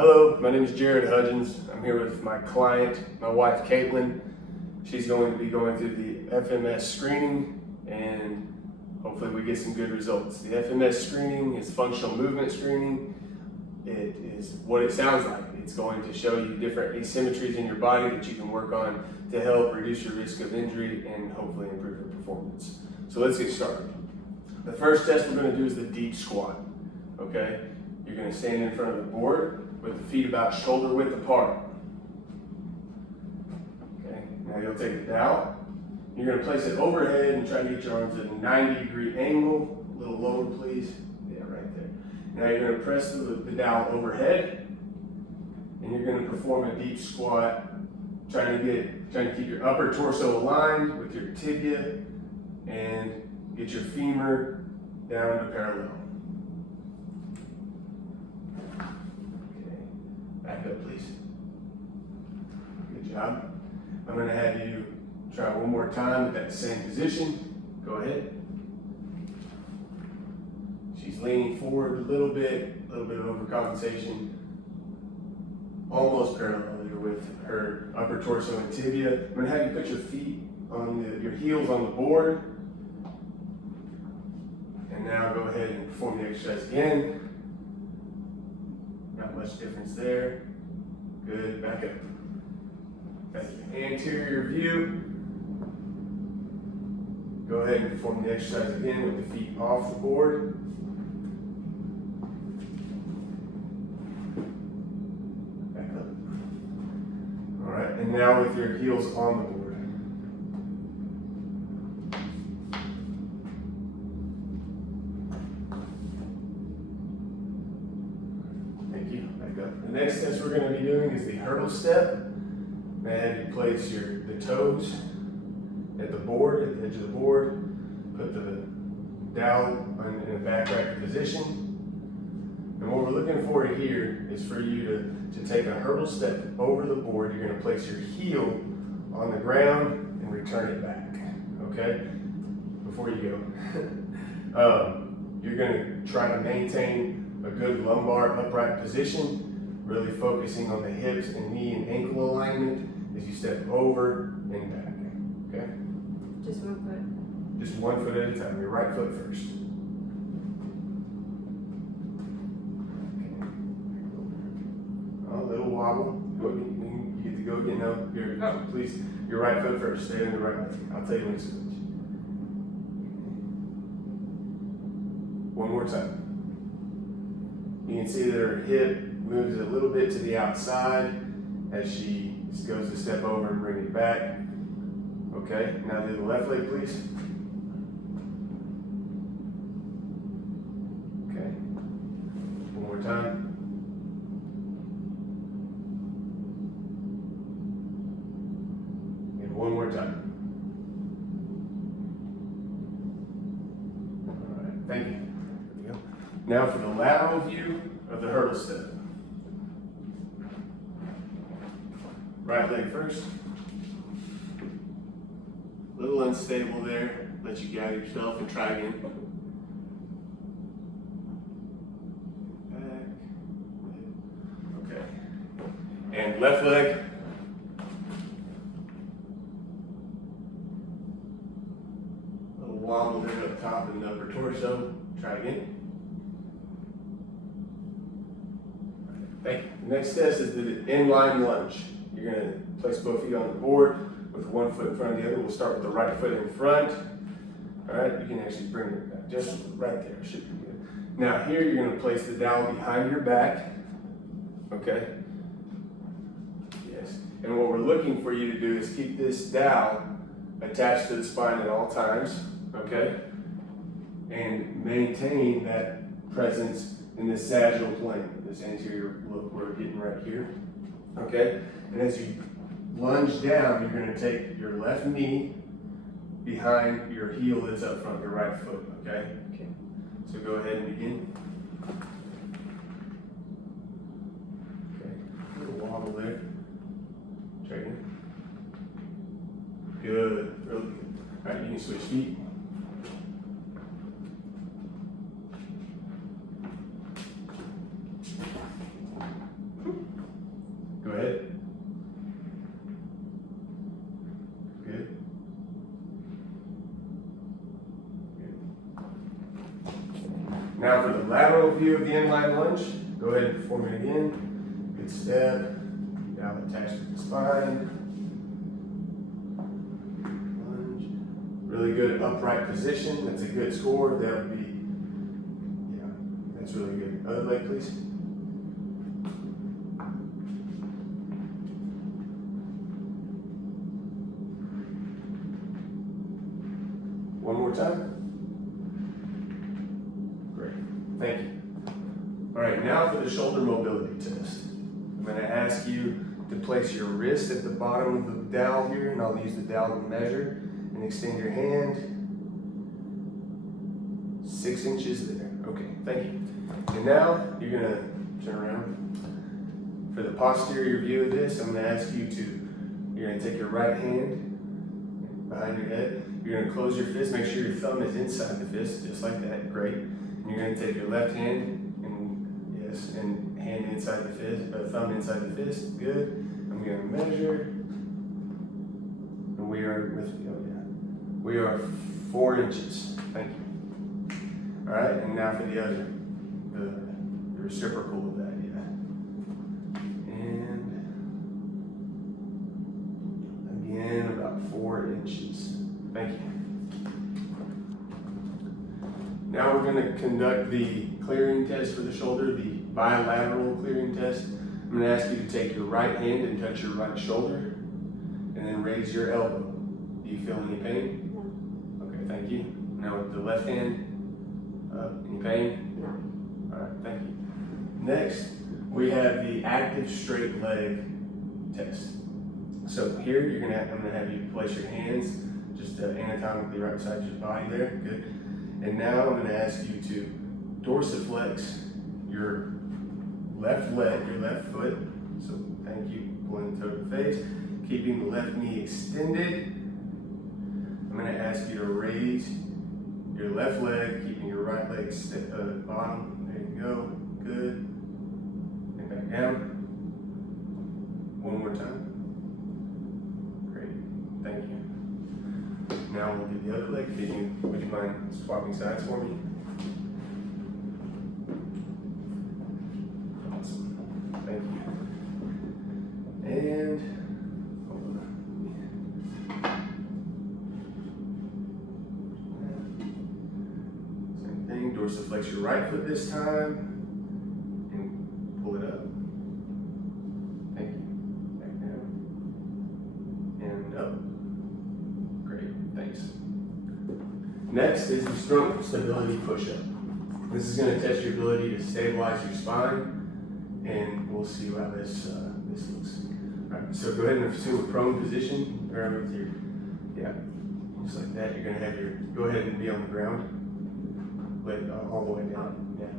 Hello, my name is Jared Hudgens. I'm here with my client, my wife Caitlin. She's going to be going through the FMS screening and hopefully we get some good results. The FMS screening is functional movement screening. It is what it sounds like. It's going to show you different asymmetries in your body that you can work on to help reduce your risk of injury and hopefully improve your performance. So let's get started. The first test we're going to do is the deep squat. Okay? You're going to stand in front of the board with the feet about shoulder width apart. Okay, now you'll take the dowel. You're going to place it overhead and try to get your arms at a 90-degree angle. A little lower, please. Yeah, right there. Now you're going to press the dowel overhead, and you're going to perform a deep squat, trying to keep your upper torso aligned with your tibia and get your femur down to parallel. Back up, please. Good job. I'm going to have you try one more time with that same position. Go ahead. She's leaning forward a little bit of overcompensation. Almost parallel there with her upper torso and tibia. I'm going to have you put your feet on your heels on the board. And now go ahead and perform the exercise again. Not much difference there. Good, back up. That's the anterior view. Go ahead and perform the exercise again with the feet off the board. Back up. All right, and now with your heels on the board. The next test we're going to be doing is the hurdle step. May I have you place the toes at the board, at the edge of the board. Put the dowel in a back rack position. And what we're looking for here is for you to take a hurdle step over the board. You're going to place your heel on the ground and return it back. Okay? Before you go. You're going to try to maintain a good lumbar upright position. Really focusing on the hips and knee and ankle alignment as you step over and back, okay? Just one foot? Just 1 foot at a time, your right foot first. Okay. A little wobble, you get to go again now. Please, your right foot first, stay on the right leg. I'll tell you when to switch. One more time. You can see that her hip moves a little bit to the outside as she goes to step over and bring it back. Okay, now do the left leg, please. Okay, one more time. And one more time. All right, thank you. There we go. Now for the lateral view of the hurdle step. Right leg first. A little unstable there. Let you gather yourself and try again. Back. Okay. And left leg. A little wobble there up top and the upper torso. Try again. Thank you. The next test is the inline lunge. You're going to place both feet on the board with 1 foot in front of the other. We'll start with the right foot in front. All right, you can actually bring it back just right there. Should be good. Now here you're going to place the dowel behind your back. Okay. Yes. And what we're looking for you to do is keep this dowel attached to the spine at all times. Okay. And maintain that presence in the sagittal plane, this anterior look we're getting right here. Okay, and as you lunge down, you're going to take your left knee behind your heel that's up front, your right foot. Okay. Okay. So go ahead and begin. Okay. A little wobble there. Try again. Good. Really good. All right, you can switch feet. final view of the inline lunge. Go ahead and perform it again. Good step. Now attached to the spine. Lunge. Really good upright position. That's a good score. That would be, yeah, that's really good. Other leg, please. One more time. Great, thank you. All right, now for the shoulder mobility test. I'm gonna ask you to place your wrist at the bottom of the dowel here, and I'll use the dowel to measure, and extend your hand 6 inches there. Okay, thank you. And now you're gonna turn around. For the posterior view of this, I'm gonna ask you to, you're gonna take your right hand behind your head. You're gonna close your fist, make sure your thumb is inside the fist, just like that, great. And you're gonna take your left hand, and yes, and hand inside the fist, thumb inside the fist, good. I'm gonna measure, and we are with, oh yeah, we are 4 inches, thank you. All right, and now for the other, the reciprocal of that, yeah. And again, about 4 inches. Thank you. Now we're going to conduct the clearing test for the shoulder, the bilateral clearing test. I'm going to ask you to take your right hand and touch your right shoulder, and then raise your elbow. Do you feel any pain? No. Okay, thank you. Now with the left hand, any pain? No. All right, thank you. Next, we have the active straight leg test. So here, I'm gonna have you place your hands just anatomically right beside your body there, good. And now I'm gonna ask you to dorsiflex your left leg, your left foot. So thank you, pulling the toe to the face, keeping the left knee extended. I'm gonna ask you to raise your left leg, keeping your right leg bottom. There you go, good. And back down. One more time. Great, thank you. Now we'll do the other leg. Would you mind swapping sides for me? Awesome, thank you. And hold on. Same thing, dorsiflex your right foot this time, and pull it up. Thank you. Back down. And up. Great, thanks. Next is the stroke stability push-up. This is going to test your ability to stabilize your spine, and we'll see how this looks. All right, so go ahead and assume a prone position, or with your, yeah, just like that. You're going to have your, go ahead and be on the ground, leg all the way down. Yeah.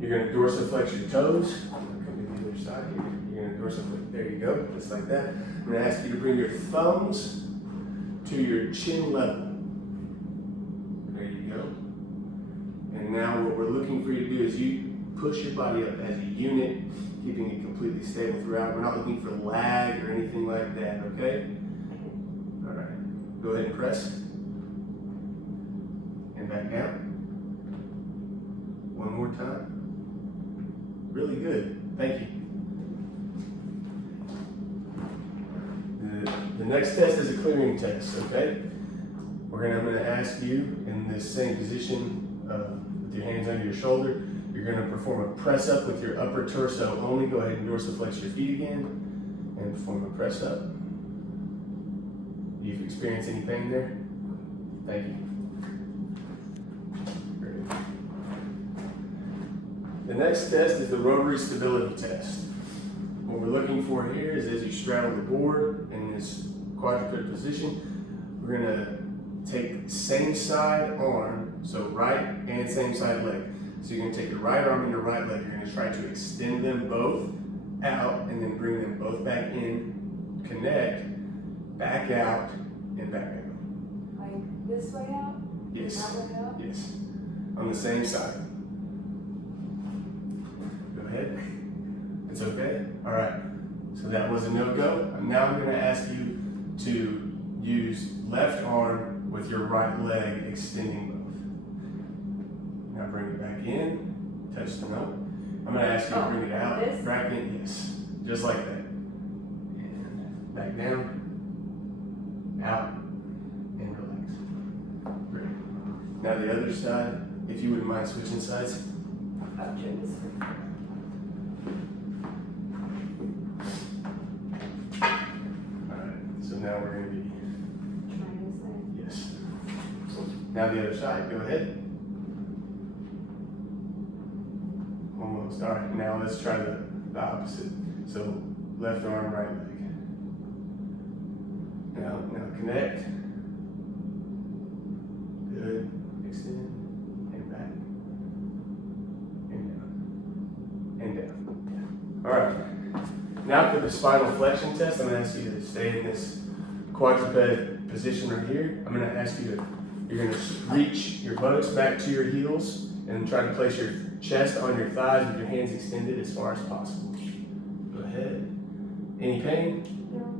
You're going to dorsiflex your toes. Come to the other side here. You're going to dorsiflex. There you go, just like that. I'm going to ask you to bring your thumbs to your chin level. There you go. And now what we're looking for you to do is you push your body up as a unit, keeping it completely stable throughout. We're not looking for lag or anything like that, okay? All right, go ahead and press. And back down. One more time. Really good, thank you. The next test is a clearing test, okay? I'm gonna ask you in this same position with your hands under your shoulder, you're gonna perform a press up with your upper torso only. Go ahead and dorsiflex your feet again and perform a press up. You've experienced any pain there? Thank you. Great. The next test is the rotary stability test. What we're looking for here is as you straddle the board in this quadruped position, we're gonna take same side arm, so right and same side leg. So you're gonna take your right arm and your right leg, you're gonna try to extend them both out and then bring them both back in, connect, back out, and back out. Like this way out? Yes. That way out? Yes. On the same side. Go ahead. It's okay? All right. So that was a no-go. Now I'm gonna ask you to use left arm with your right leg extending both. Now bring it back in, touch the note. I'm gonna ask you to bring it out. This? Back in, yes. Just like that. And back down. Out. And relax. Great. Now the other side, if you wouldn't mind switching sides. Oh, goodness. Alright, so now we're gonna be, Trying this way. yes. Now the other side, go ahead. Almost, alright, now let's try the opposite. So left arm, right leg. Now connect. Good, extend, and back. And down, and down. Alright, now for the spinal flexion test, I'm gonna ask you to stay in this quadruped position right here. I'm gonna ask you to, you're gonna reach your buttocks back to your heels and try to place your chest on your thighs with your hands extended as far as possible. Go ahead. Any pain? No.